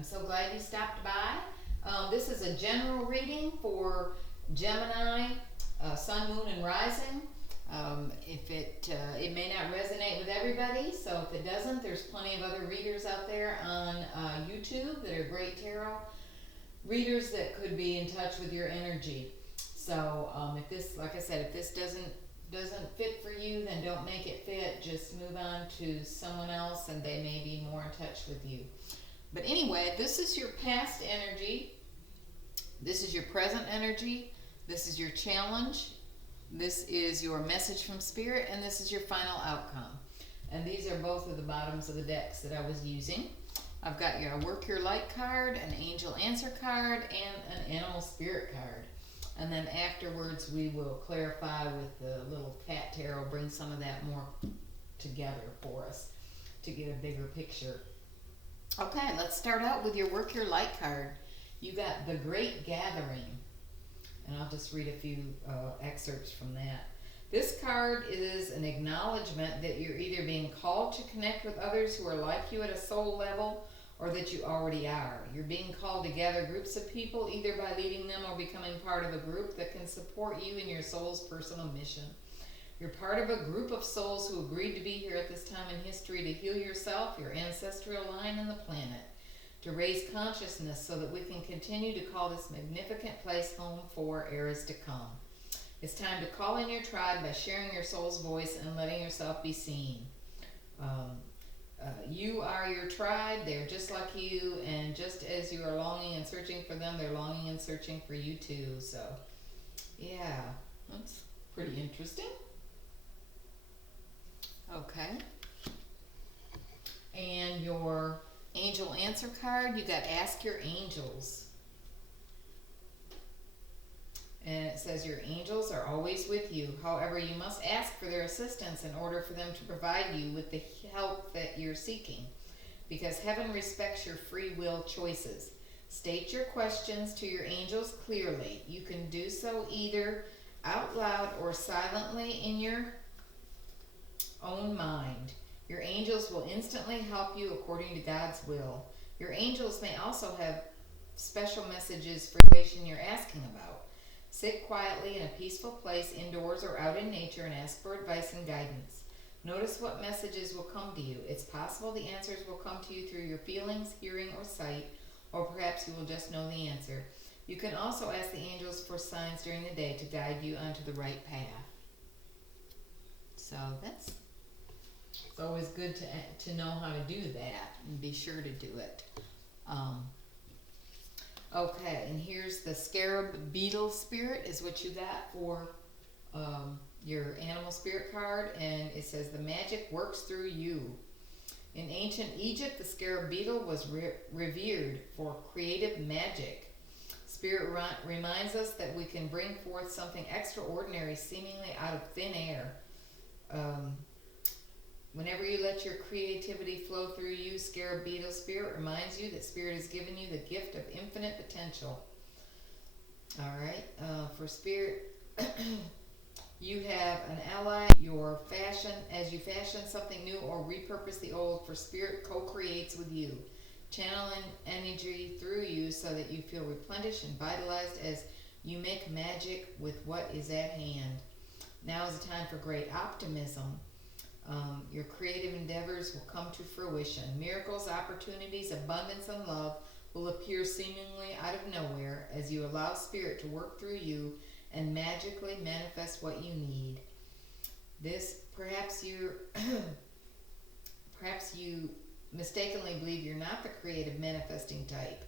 I'm so glad you stopped by. This is a general reading for Gemini, Sun, Moon, and Rising. If it may not resonate with everybody, so if it doesn't, there's plenty of other readers out there on YouTube that are great tarot readers that could be in touch with your energy. So if this, like I said, if this doesn't fit for you, then don't make it fit. Just move on to someone else, and they may be more in touch with you. But anyway, this is your past energy. This is your present energy. This is your challenge. This is your message from Spirit, and this is your final outcome. And these are both of the bottoms of the decks that I was using. I've got your Work Your Light card, an Angel Answer card, and an Animal Spirit card. And then afterwards we will clarify with the little cat tarot, bring some of that more together for us to get a bigger picture. Okay, let's start out with your Work Your Light card. You got The Great Gathering. And I'll just read a few excerpts from that. This card is an acknowledgement that you're either being called to connect with others who are like you at a soul level, or that you already are. You're being called to gather groups of people, either by leading them or becoming part of a group that can support you in your soul's personal mission. You're part of a group of souls who agreed to be here at this time in history to heal yourself, your ancestral line, and the planet, to raise consciousness so that we can continue to call this magnificent place home for eras to come. It's time to call in your tribe by sharing your soul's voice and letting yourself be seen. You are your tribe. They're just like you, and just as you are longing and searching for them, they're longing and searching for you too. So, yeah, that's pretty interesting. Okay. And your Angel Answer card, you got Ask Your Angels. And it says your angels are always with you. However, you must ask for their assistance in order for them to provide you with the help that you're seeking, because heaven respects your free will choices. State your questions to your angels clearly. You can do so either out loud or silently in your own mind. Your angels will instantly help you according to God's will. Your angels may also have special messages for the situation you're asking about. Sit quietly in a peaceful place, indoors or out in nature, and ask for advice and guidance. Notice what messages will come to you. It's possible the answers will come to you through your feelings, hearing, or sight, or perhaps you will just know the answer. You can also ask the angels for signs during the day to guide you onto the right path. So it's always good to know how to do that and be sure to do it. Okay, and here's the Scarab Beetle Spirit is what you got for your Animal Spirit card, and it says the magic works through you. In ancient Egypt, the Scarab Beetle was revered for creative magic. Spirit reminds us that we can bring forth something extraordinary seemingly out of thin air. Whenever you let your creativity flow through you, Scarab Beetle Spirit reminds you that Spirit has given you the gift of infinite potential. All right, for Spirit, you have an ally. As you fashion something new or repurpose the old, for Spirit co-creates with you, channeling energy through you so that you feel replenished and vitalized as you make magic with what is at hand. Now is a time for great optimism. Your creative endeavors will come to fruition. Miracles, opportunities, abundance, and love will appear seemingly out of nowhere as you allow Spirit to work through you and magically manifest what you need. Perhaps you mistakenly believe you're not the creative manifesting type.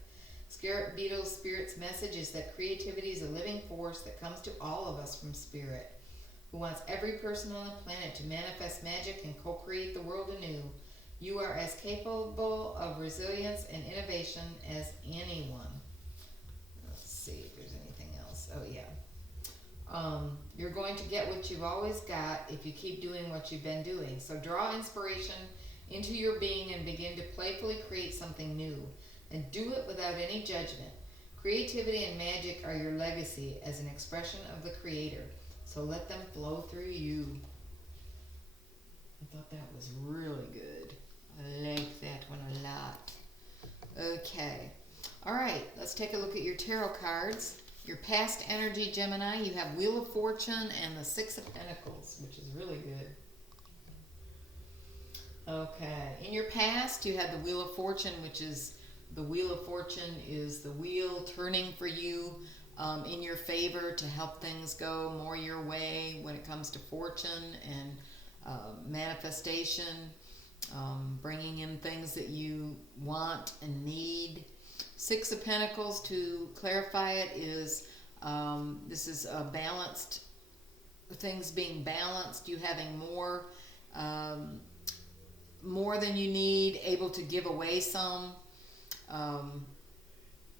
Scarab Beetle Spirit's message is that creativity is a living force that comes to all of us from Spirit, who wants every person on the planet to manifest magic and co-create the world anew. You are as capable of resilience and innovation as anyone. Let's see if there's anything else. Oh, yeah. You're going to get what you've always got if you keep doing what you've been doing. So draw inspiration into your being and begin to playfully create something new. And do it without any judgment. Creativity and magic are your legacy as an expression of the Creator. So let them flow through you. I thought that was really good. I like that one a lot. Okay. All right, let's take a look at your tarot cards. Your past energy, Gemini, you have Wheel of Fortune and the Six of Pentacles, which is really good. Okay, in your past, you had the Wheel of Fortune, which is the Wheel of Fortune is the wheel turning for you in your favor to help things go more your way when it comes to fortune and manifestation, bringing in things that you want and need. Six of Pentacles, to clarify it, is this is a balanced, things being balanced, you having more than you need, able to give away some,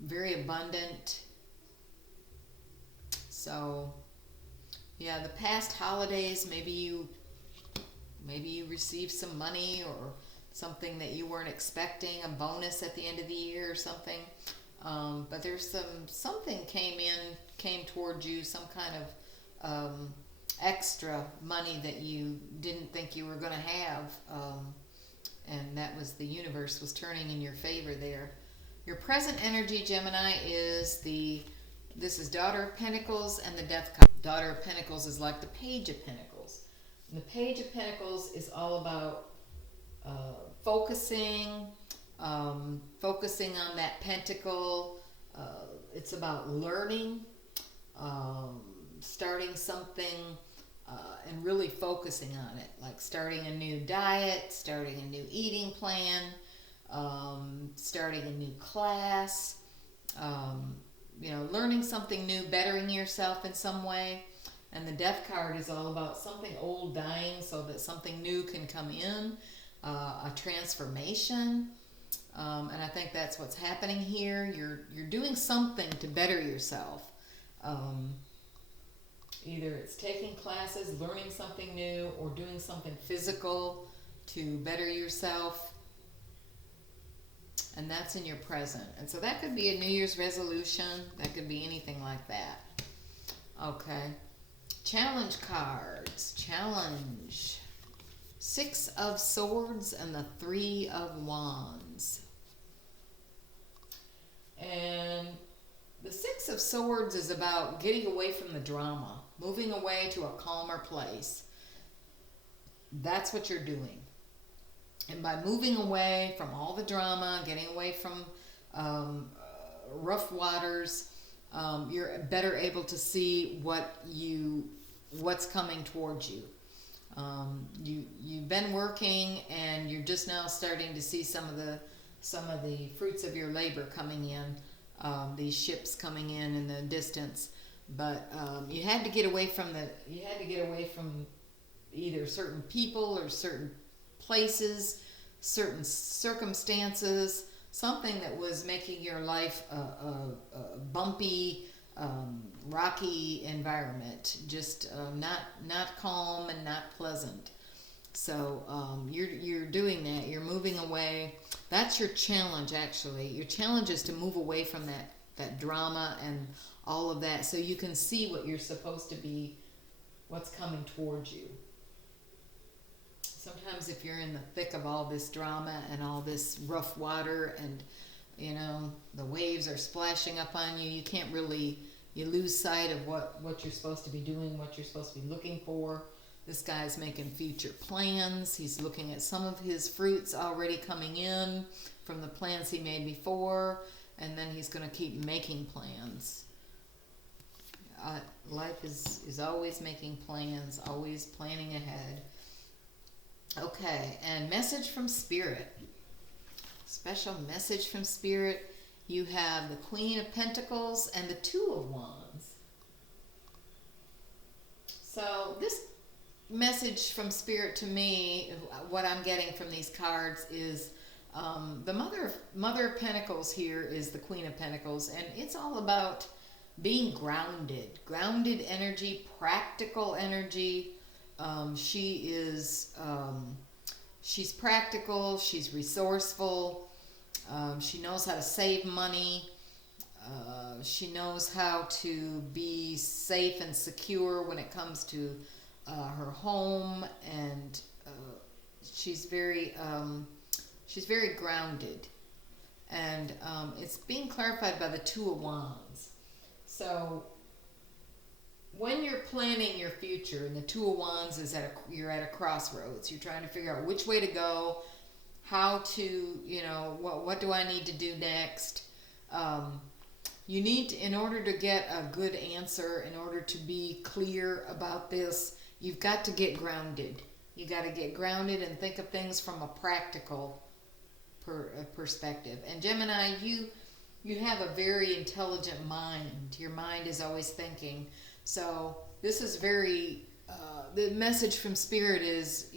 very abundant. So yeah, the past holidays, maybe you received some money or something that you weren't expecting, a bonus at the end of the year or something. But there's something came towards you, some kind of extra money that you didn't think you were going to have. And that was the universe was turning in your favor there. Your present energy, Gemini, this is Daughter of Pentacles and the Death card. Daughter of Pentacles is like the Page of Pentacles. And the Page of Pentacles is all about focusing on that pentacle. It's about learning, starting something, and really focusing on it, like starting a new diet, starting a new eating plan, starting a new class, learning something new, bettering yourself in some way. And the Death card is all about something old dying so that something new can come in, a transformation. And I think that's what's happening here. You're doing something to better yourself. Either it's taking classes, learning something new, or doing something physical to better yourself. And that's in your present. And so that could be a New Year's resolution. That could be anything like that. Okay. Challenge cards. Challenge. Six of Swords and the Three of Wands. And the Six of Swords is about getting away from the drama, moving away to a calmer place. That's what you're doing. And by moving away from all the drama, getting away from rough waters, you're better able to see what's coming towards you. You've been working, and you're just now starting to see some of the fruits of your labor coming in. These ships coming in the distance, but you had to get away from either certain people or certain places, certain circumstances, something that was making your life a bumpy, rocky environment, just not calm and not pleasant. So you're doing that. You're moving away. That's your challenge, actually. Your challenge is to move away from that drama and all of that, so you can see what you're supposed to be, what's coming towards you. Sometimes if you're in the thick of all this drama and all this rough water, and the waves are splashing up on you, you lose sight of what you're supposed to be doing, what you're supposed to be looking for. This guy's making future plans. He's looking at some of his fruits already coming in from the plans he made before, and then he's going to keep making plans. Life is always making plans, always planning ahead. Okay, and message from Spirit. Special message from Spirit. You have the Queen of Pentacles and the Two of Wands. So this message from Spirit to me, what I'm getting from these cards is the Mother of Pentacles here is the Queen of Pentacles, and it's all about being grounded energy, practical energy. She's practical, she's resourceful, she knows how to save money, she knows how to be safe and secure when it comes to her home, and she's very grounded. and it's being clarified by the Two of Wands. So when you're planning your future, and the Two of Wands is you're at a crossroads. You're trying to figure out which way to go, how to, what do I need to do next? You need to, in order to get a good answer, in order to be clear about this, you've got to get grounded. You got to get grounded and think of things from a practical perspective. And Gemini, you have a very intelligent mind. Your mind is always thinking. So this is very, the message from Spirit is,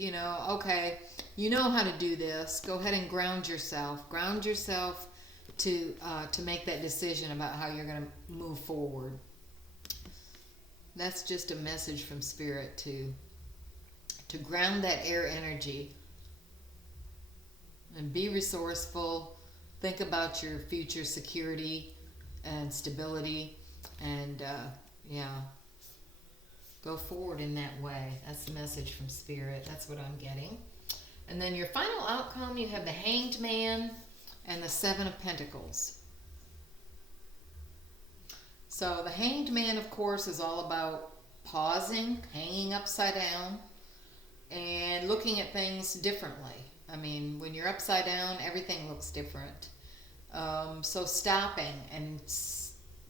okay, you know how to do this. Go ahead and ground yourself. Ground yourself to make that decision about how you're going to move forward. That's just a message from Spirit to ground that air energy and be resourceful. Think about your future security and stability, and go forward in that way. That's the message from Spirit. That's what I'm getting. And then your final outcome, you have the Hanged Man and the Seven of Pentacles. So the Hanged Man, of course, is all about pausing, hanging upside down, and looking at things differently. I mean, when you're upside down, everything looks different. So stopping and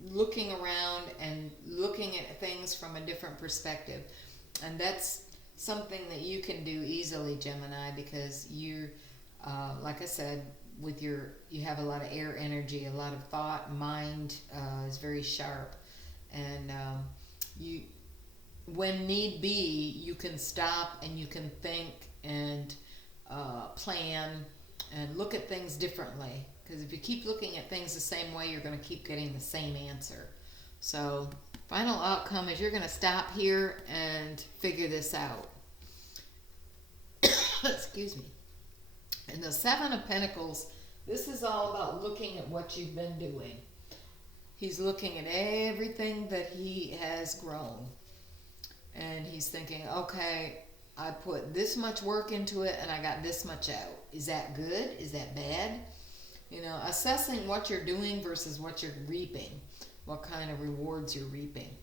looking around and looking at things from a different perspective. And that's something that you can do easily, Gemini, because you, like I said, you have a lot of air energy, a lot of thought, mind is very sharp, and when need be, you can stop and you can think and plan and look at things differently. Because if you keep looking at things the same way, you're going to keep getting the same answer. So final outcome is you're going to stop here and figure this out. Excuse me. And the Seven of Pentacles, this is all about looking at what you've been doing. He's looking at everything that he has grown. And he's thinking, okay, I put this much work into it and I got this much out. Is that good? Is that bad? Assessing what you're doing versus what you're reaping. What kind of rewards you're reaping.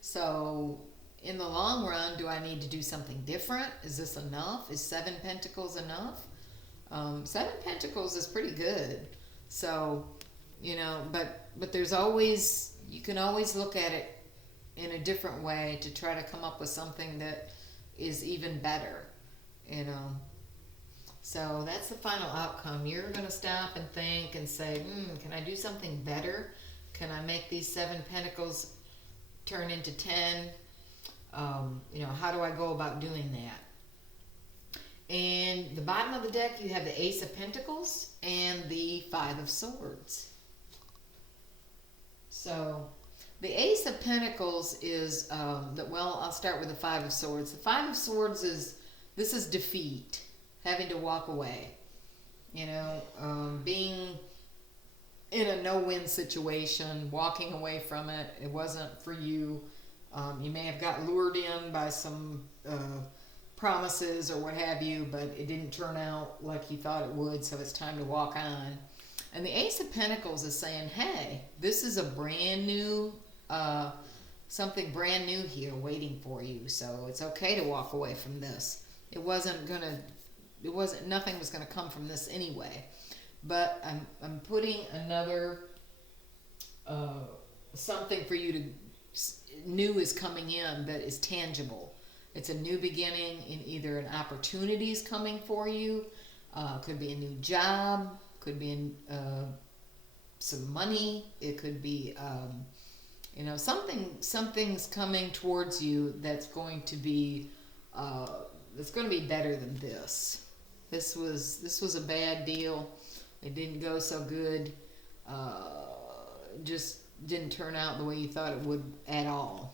So in the long run, do I need to do something different? Is this enough? Is Seven Pentacles enough? Seven Pentacles is pretty good. So, but there's always, you can always look at it in a different way to try to come up with something that is even better, So that's the final outcome. You're going to stop and think and say, can I do something better? Can I make these Seven Pentacles turn into 10? How do I go about doing that? And the bottom of the deck, you have the Ace of Pentacles and the Five of Swords. So the Ace of Pentacles is, I'll start with the Five of Swords. The Five of Swords this is defeat, having to walk away. Being in a no-win situation, walking away from it. It wasn't for you. You may have got lured in by some promises or what have you, but it didn't turn out like you thought it would, so it's time to walk on. And the Ace of Pentacles is saying, hey, this is a brand new, something brand new here waiting for you, so it's okay to walk away from this. Nothing was gonna come from this anyway. But I'm putting another, something for you to, new is coming in that is tangible. It's a new beginning in either an opportunity is coming for you, could be a new job, could be some money, it could be, something's coming towards you that's going to be better than this. This was a bad deal. It didn't go so good. Just didn't turn out the way you thought it would at all.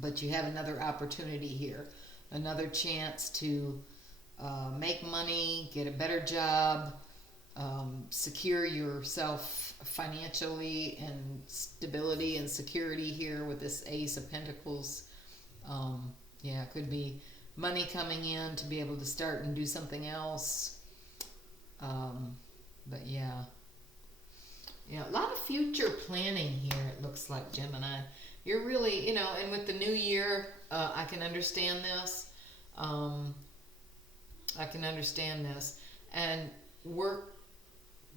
But you have another opportunity here, another chance to make money, get a better job, secure yourself financially and stability and security here with this Ace of Pentacles. It could be money coming in to be able to start and do something else. But yeah. Yeah, a lot of future planning here, it looks like, Gemini. You're really, and with the new year, I can understand this. Um, I can understand this. And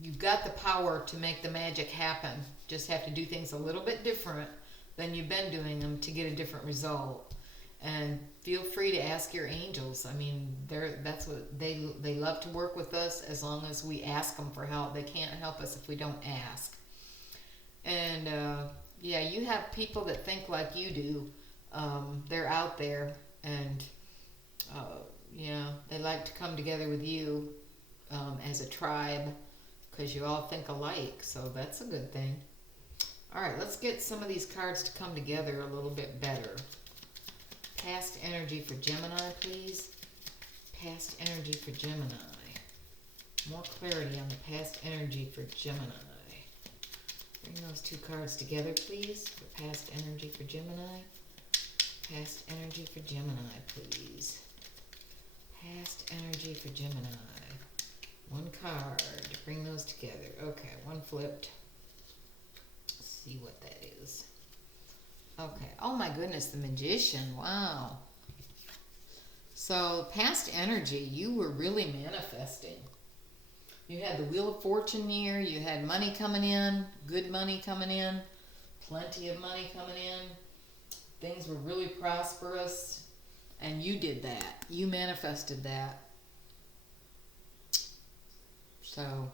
you've got the power to make the magic happen. Just have to do things a little bit different than you've been doing them to get a different result. And feel free to ask your angels. I mean, that's what they love to work with us as long as we ask them for help. They can't help us if we don't ask. And yeah, you have people that think like you do. They're out there, and yeah, they like to come together with you as a tribe because you all think alike. So that's a good thing. All right, let's get some of these cards to come together a little bit better. Past energy for Gemini, please. Past energy for Gemini. More clarity on the past energy for Gemini. Bring those two cards together, please. For past energy for Gemini. Past energy for Gemini, please. Past energy for Gemini. One card. Bring those together. Okay, one flipped. Let's see what that is. Okay. Oh my goodness, the Magician. Wow. So, past energy, you were really manifesting. You had the Wheel of Fortune here. You had money coming in, good money coming in, plenty of money coming in. Things were really prosperous. And you did that. You manifested that. So,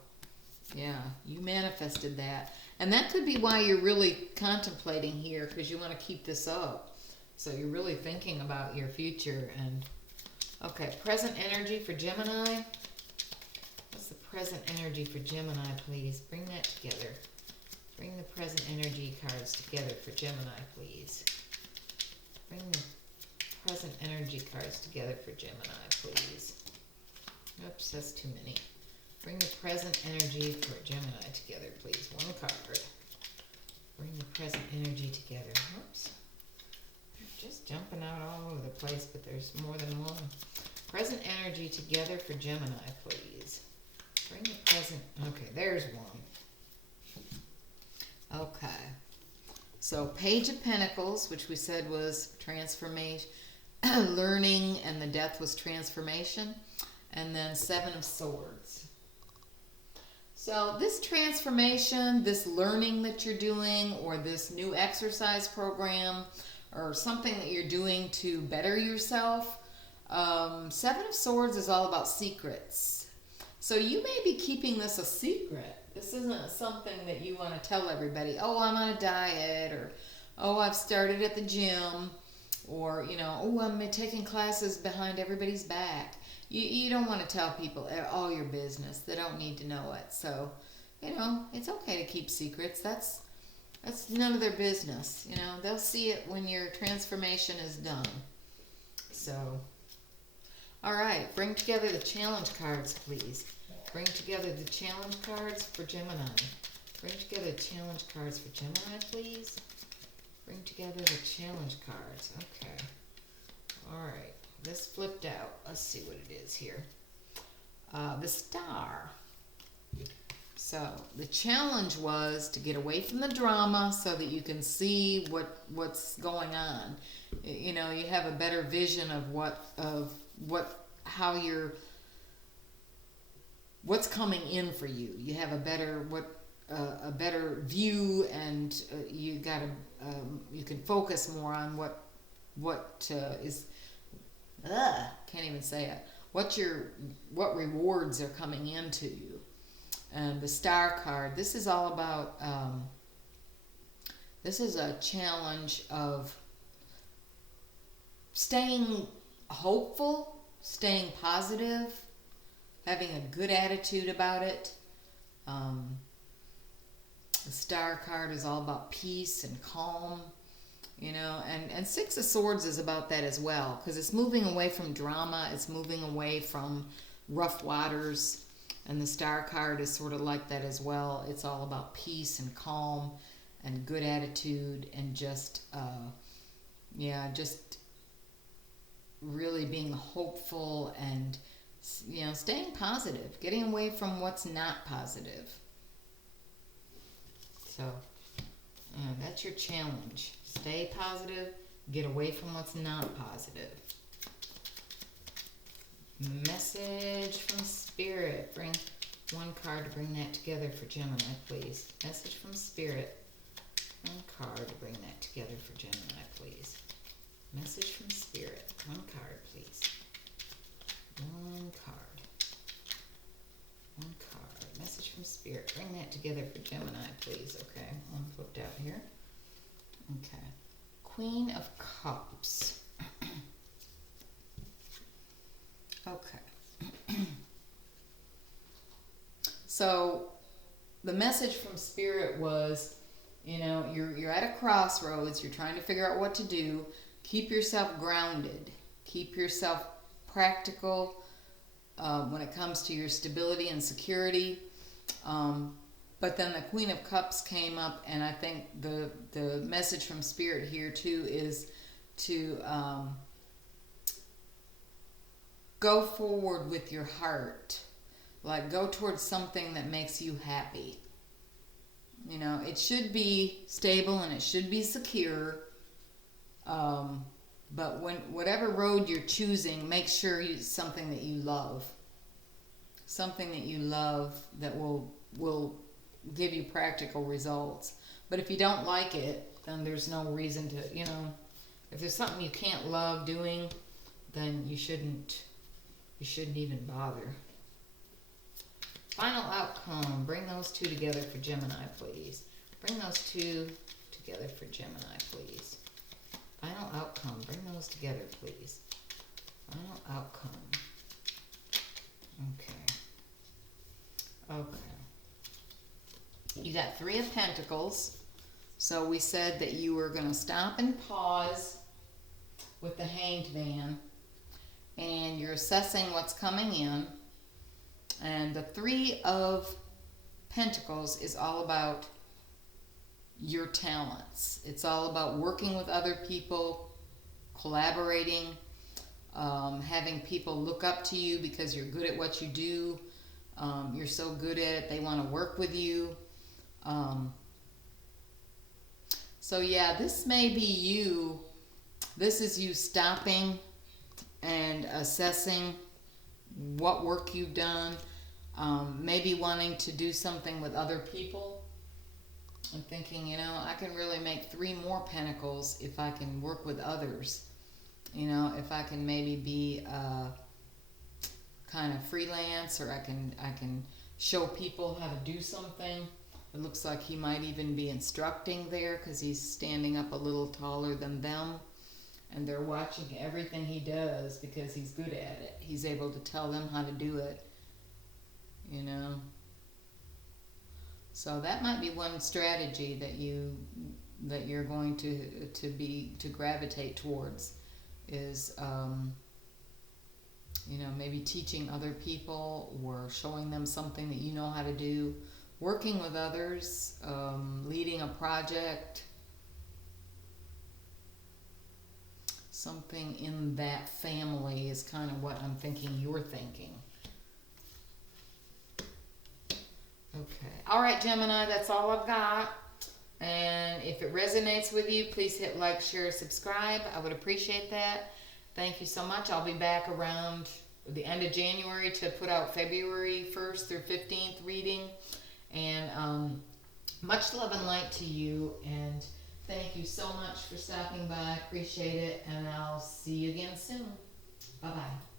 yeah, you manifested that. And that could be why you're really contemplating here, because you want to keep this up. So you're really thinking about your future. And okay, present energy for Gemini. What's the present energy for Gemini, please? Bring that together. Bring the present energy cards together for Gemini, please. Bring the present energy cards together for Gemini, please. Oops, that's too many. Bring the present energy for Gemini together, please. One card. Bring the present energy together. Oops. They're just jumping out all over the place, but there's more than one. Present energy together for Gemini, please. Bring the present. Okay, there's one. Okay. So, Page of Pentacles, which we said was transformation, learning, and the death was transformation. And then Seven of Swords. So this transformation, this learning that you're doing, or this new exercise program, or something that you're doing to better yourself, Seven of Swords is all about secrets. So you may be keeping this a secret. This isn't something that you want to tell everybody. Oh, I'm on a diet, or oh, I've started at the gym, or, oh, I'm taking classes behind everybody's back. You don't want to tell people all your business. They don't need to know it. So, it's okay to keep secrets. That's none of their business. They'll see it when your transformation is done. So, all right. Bring together the challenge cards, please. Bring together the challenge cards for Gemini. Bring together the challenge cards for Gemini, please. Bring together the challenge cards. Okay. All right. This flipped out. Let's see what it is here. The Star. So the challenge was to get away from the drama so that you can see what's going on. You have a better vision of what's coming in for you. You have a better view, and you can focus more on what is. Can't even say it. What rewards are coming into you. And the Star card, this is all about, this is a challenge of staying hopeful, staying positive, having a good attitude about it. The Star card is all about peace and calm. And Six of Swords is about that as well, because it's moving away from drama, it's moving away from rough waters, and the Star card is sort of like that as well. It's all about peace and calm and good attitude, and just really being hopeful and You know, staying positive, getting away from what's not positive. So, that's your challenge. Stay positive, get away from what's not positive. Message from Spirit. Bring one card to bring that together for Gemini, please. Message from Spirit. One card to bring that together for Gemini, please. Message from Spirit. One card, please. One card. One card. Message from Spirit. Bring that together for Gemini, please. Okay, one flipped out here. Okay. Queen of Cups. Okay. So the message from Spirit was, you know, you're at a crossroads. You're trying to figure out what to do. Keep yourself grounded. Keep yourself practical when it comes to your stability and security. But then the Queen of Cups came up, and I think the message from Spirit here too is to go forward with your heart. Like, go towards something that makes you happy. You know, it should be stable and it should be secure. But whatever road you're choosing, make sure it's something that you love. Something that you love that will give you practical results. But if you don't like it, then there's no reason to, you know, if there's something you can't love doing, then you shouldn't even bother. Final outcome. Bring those two together for Gemini, please. Bring those two together for Gemini, please. Final outcome. Bring those together, please. Final outcome. Okay. Okay. You got Three of Pentacles. So we said that you were going to stop and pause with the Hanged Man. And you're assessing what's coming in. And the Three of Pentacles is all about your talents. It's all about working with other people, collaborating, having people look up to you because you're good at what you do. You're so good at it, they want to work with you. So yeah, this may be you. This is you stopping and assessing what work you've done, maybe wanting to do something with other people. I'm thinking, you know, I can really make 3 more pentacles if I can work with others. You know, if I can maybe be kind of freelance, or I can show people how to do something. It looks like he might even be instructing there because he's standing up a little taller than them. And they're watching everything he does because he's good at it. He's able to tell them how to do it, you know. So that might be one strategy that you're going to gravitate towards is, you know, maybe teaching other people or showing them something that you know how to do, working with others, leading a project. Something in that family is kind of what I'm thinking you're thinking. Okay. All right, Gemini, that's all I've got. And if it resonates with you, please hit like, share, subscribe. I would appreciate that. Thank you so much. I'll be back around the end of January to put out February 1st through 15th reading. And much love and light to you. And thank you so much for stopping by. Appreciate it. And I'll see you again soon. Bye-bye.